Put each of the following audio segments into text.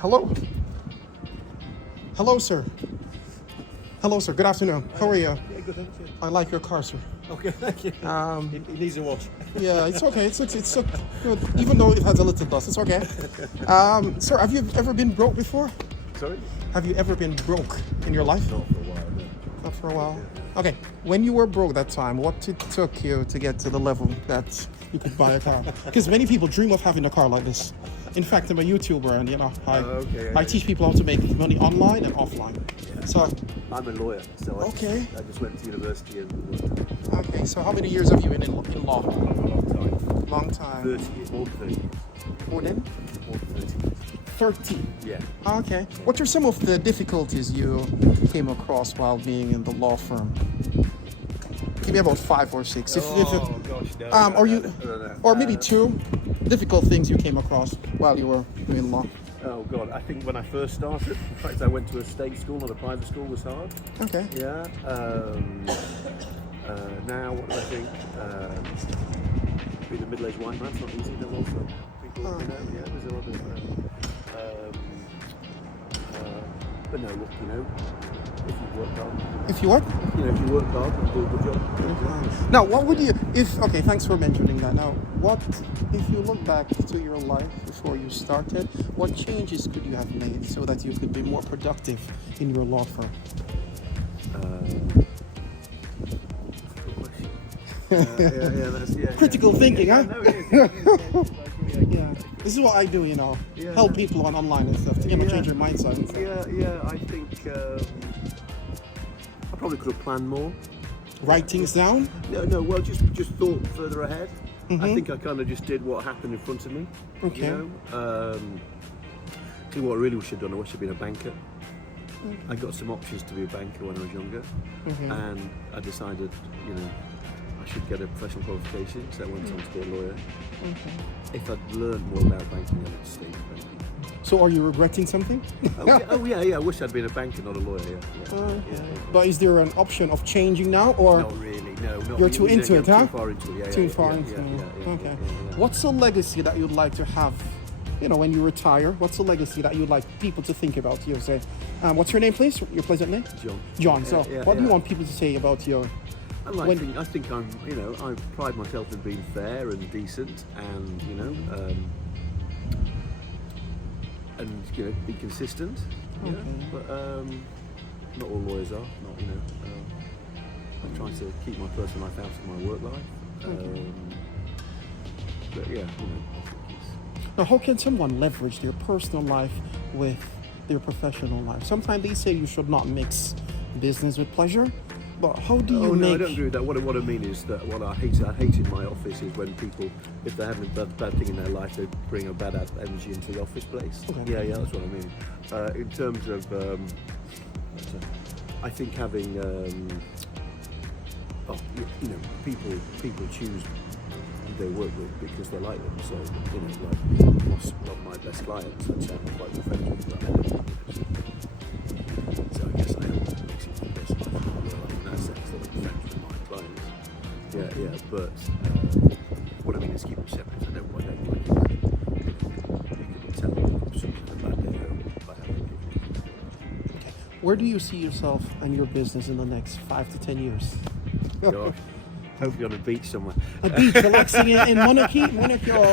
Hello. Hello, sir. Hello, sir. Good afternoon. How are you? Yeah, good, thank you. I like your car, sir. Okay, thank you. It needs a wash. Yeah, it's okay. It's so good. Even though it has a little dust, it's okay. Sir, have you ever been broke before? Sorry? Have you ever been broke in your life? Not for a while, no. Not for a while. Okay. When you were broke that time, what it took you to get to the level that you could buy a car? Because many people dream of having a car like this. In fact, I'm a YouTuber, and I teach people how to make money online and offline. Yeah. So I'm a lawyer, so Okay. I just went to university and worked okay. So how many years have you been in law? for a long time. Long time. 30 years, more than 30. More than More than 30. 30. Yeah. Okay. What are some of the difficulties you came across while being in the law firm? Give me about 5 or 6. Gosh, no. Or no. maybe 2 difficult things you came across while you were doing law. Oh God, I think when I first started, in fact I went to a state school, not a private school, was hard. Okay. Yeah. Now, what do I think? Being a middle-aged white man's not easy, though. Also, people, yeah, there's a lot of. But no, look, if you work hard, If you what? if you work hard and do a good job. Now, what would you, okay, thanks for mentioning that. Now, if you look back to your life before you started, what changes could you have made so that you could be more productive in your law firm? Critical thinking, huh? No, it is. Yeah. This is what I do, Yeah. help people on online and stuff to change their mindset. And stuff. Yeah, I think I probably could have planned more. Write things down. No, well, just thought further ahead. I think I kind of just did what happened in front of me. Okay. See what I really should have done, I wish I'd been a banker. I got some options to be a banker when I was younger, and I decided, I should get a professional qualification, so I went on to be a lawyer. If I'd learned more about banking, I'd have stayed in banking. So, are you regretting something? Oh yeah, I wish I'd been a banker, not a lawyer. Yeah. But is there an option of changing now, or Not really, no. Not you're too into it, huh? Too far into it, yeah. Too far into it? Okay. What's a legacy that you'd like to have? When you retire, what's a legacy that you'd like people to think about you? Say, what's your name, please? Your pleasant name? John. John. So, what do you want people to say about you? I think I'm, I pride myself in being fair and decent, and be consistent. Okay. But not all lawyers are. I try to keep my personal life out of my work life. But yeah, Now, how can someone leverage their personal life with their professional life? Sometimes they say you should not mix business with pleasure, but how do you No, I don't agree with that. What I mean is that what I hate in my office is when people, if they're having a bad thing in their life, they bring a bad energy into the office place. Okay. Yeah, that's what I mean. In terms of, I think having, people choose who they work with because they like them. So, like lost one of my best clients, which I'm quite good friends with, but I don't like it. So I guess I am mixing my personal life and work life in that sense that I'm friends with my clients. Yeah, but what I mean is keep them separate. I don't like it. You can tell something about their own by having it. Okay. Where do you see yourself and your business in the next 5 to 10 years? Gosh. Hopefully on a beach somewhere. A beach, relaxing in Monaco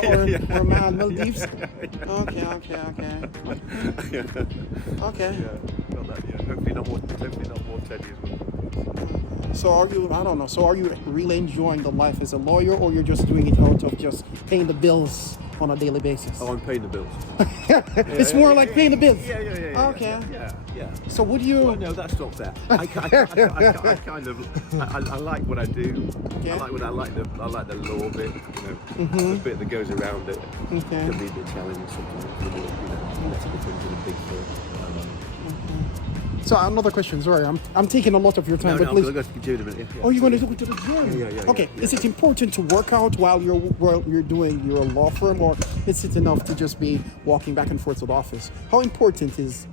or Maldives. Okay. Yeah, got that. Yeah, hopefully not more 10 years. So are you really enjoying the life as a lawyer, or you're just doing it out of just paying the bills on a daily basis? Oh, I'm paying the bills. It's more like paying the bills. Yeah. Okay. Yeah. So would you? Well, no, that's not fair. I kind of I like what I do. Okay. I like the law bit. The bit that goes around it. Okay. Can be a bit challenging sometimes. Political things in a big firm. So another question. Sorry, I'm taking a lot of your time, No, but please. I'm going to go to the gym in a minute. Yeah. Oh, you're going to go to the gym? Yeah. Okay. Is it important to work out while you're doing your law firm, or is it enough to just be walking back and forth to the office? How important is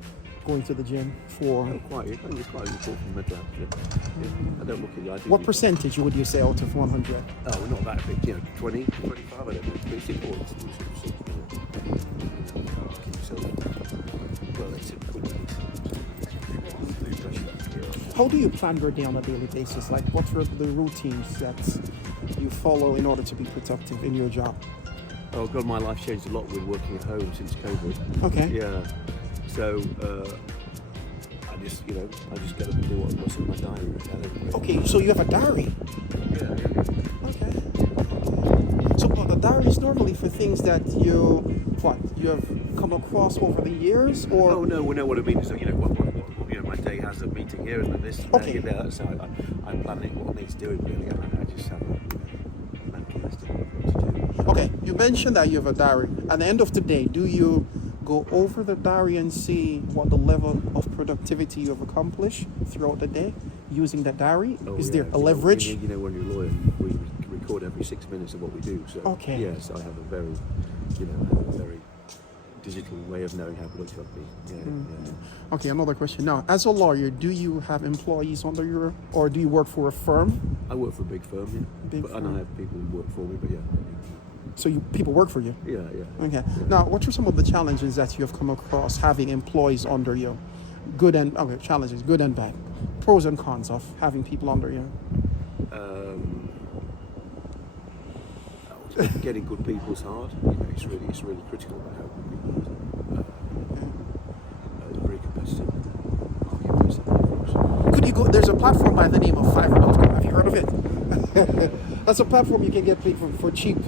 going to the gym for? I think it's quite important for mental health. Yeah. I don't look at it. What percentage would you say out of 100? Oh, we're not that big. 20, 25. I don't know. But it's important to do something. Keep yourself How do you plan your day on a daily basis? Like, what are the routines that you follow in order to be productive in your job? Oh God, my life changed a lot with working at home since COVID. Okay. Yeah. So I just get up and do what's in my diary. Okay, so you have a diary. Yeah. Okay. So the diary is normally for things that you have come across over the years, or Oh no, what I mean is that my day has a meeting here and then this. And Okay. there, so I plan it what needs doing really, and I just have a mental list of what to do. okay, you mentioned that you have a diary. At the end of the day, do you go over the diary and see what the level of productivity you have accomplished throughout the day using that diary? Oh, Is yeah. there a leverage? When you're a lawyer, we record every 6 minutes of what we do. So Okay. yes, I have a very digital way of knowing how productive I've been. Yeah. Okay, another question. Now, as a lawyer, do you have employees under your, or do you work for a firm? I work for a big firm, and I have people who work for me, but yeah. So people work for you? Yeah. Okay. Now, what are some of the challenges that you have come across having employees under you? Challenges, good and bad. Pros and cons of having people under you. Getting good people is hard. It's really critical about how good people are. It's very competitive marketplace. Could you go? There's a platform by the name of Fiverr.com. Have you heard of it? That's a platform you can get paid for cheap.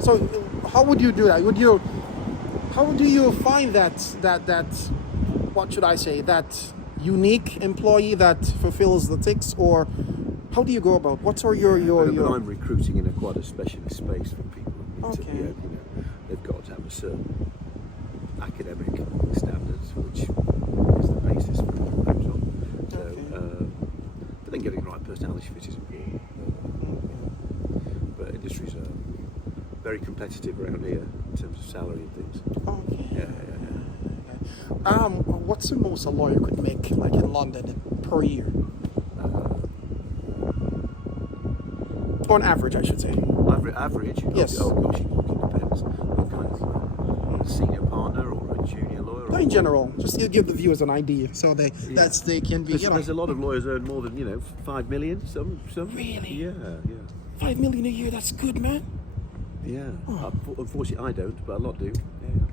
So how would you do that? How do you find that what should I say, that unique employee that fulfills the ticks, or how do you go about? What are your But I'm recruiting in quite a specialist space for people. Okay. They've got to have a certain academic standards, which is the basis for a job. So, but then getting the right personality fit is important. But industries are very competitive around here in terms of salary and things. Okay. Yeah. What's the most a lawyer could make, like in London, per year? On average, I should say. Average? Yes. Oh gosh, it depends. What kind of a senior partner or a junior lawyer? No, in general, just to give the viewers an idea, so they can be. There's a lot of lawyers earn more than 5 million. Some. Really? Yeah. 5 million a year. That's good, man. Yeah. Unfortunately, I don't, but a lot do. Yeah.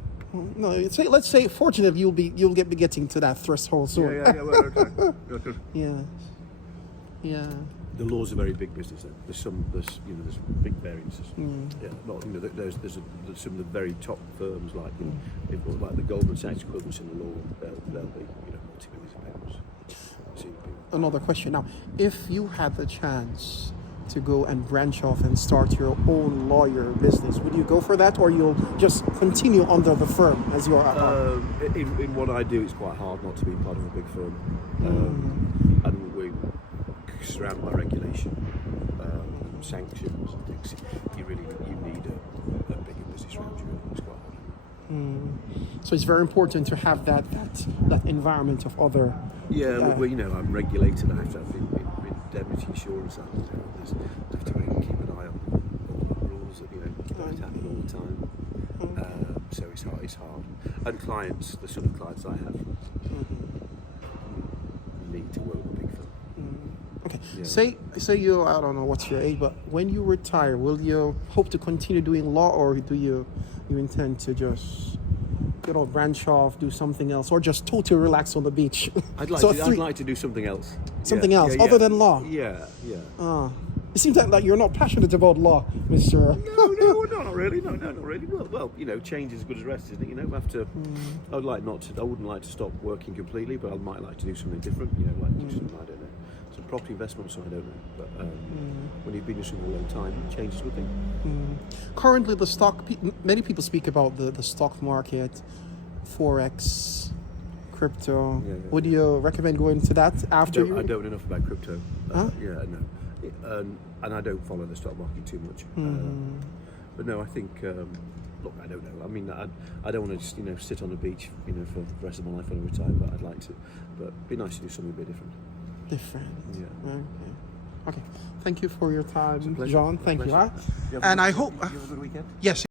No, let's say fortunately you'll be getting to that threshold soon. Yeah. Well, okay. Yeah. The law's a very big business. Though. There's big variances. Yeah, there's some of the very top firms like like the Goldman Sachs equivalents in the law. They'll be multi-millions of pounds. Another question now: if you had the chance to go and branch off and start your own lawyer business, would you go for that, or you'll just continue under the firm as you are? In what I do, it's quite hard not to be part of a big firm, and we're surrounded by regulation, sanctions and things. You need a bigger business around you. It's quite hard. So it's very important to have that environment of other. Yeah, I'm regulated. I have to have indemnity insurance. I have to really keep an eye on all the rules that that happen all the time. So it's hard. And clients, the sort of clients I have, need to work with a big firm. Okay. Yeah. Say you, I don't know what's your age, but when you retire, will you hope to continue doing law, or do you intend to just branch off, do something else, or just totally relax on the beach? I'd like to do something else. Something else other than law. Yeah. It seems like you're not passionate about law, Mr. No, not really. No, not really. Well, change is as good as rest, isn't it? I wouldn't like to stop working completely, but I might like to do something different. Like do something I don't know. Some property investment, so I don't know. But when you've been doing something a long time, change is a good thing. Currently, the stock. Many people speak about the stock market, forex, crypto. Yeah. Would you recommend going to that after? I don't know enough about crypto. Huh? Yeah, no. And I don't follow the stock market too much. But no, I think. Look, I don't know. I mean, I don't want to just sit on the beach for the rest of my life when I retire. But I'd like to. But it'd be nice to do something a bit different. Yeah. Okay. Thank you for your time, Pleasure. John. Thank you. Pleasure. And I hope. You have a good weekend. Yes.